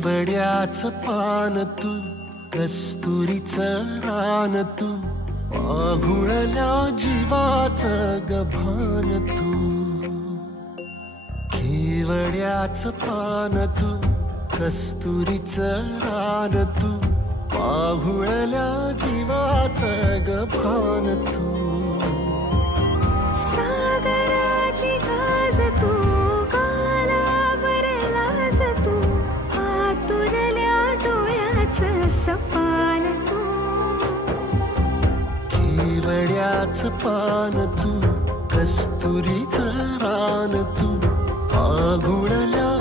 केवड्याचं पान तू, कस्तुरीचं रान तू, पाघुळल्या जीवाचं गभान तू. केवड्याचं पान तू, कस्तुरीचं रान तू, पाघुळल्या जीवाचं गभान तू. सागराची गाज तू, कालावरलाज तू, आतुरल्या डोळ्याचं सपान तू. केवड्याचं पान तू, कस्तुरीचं रान तू, पाघुळल्या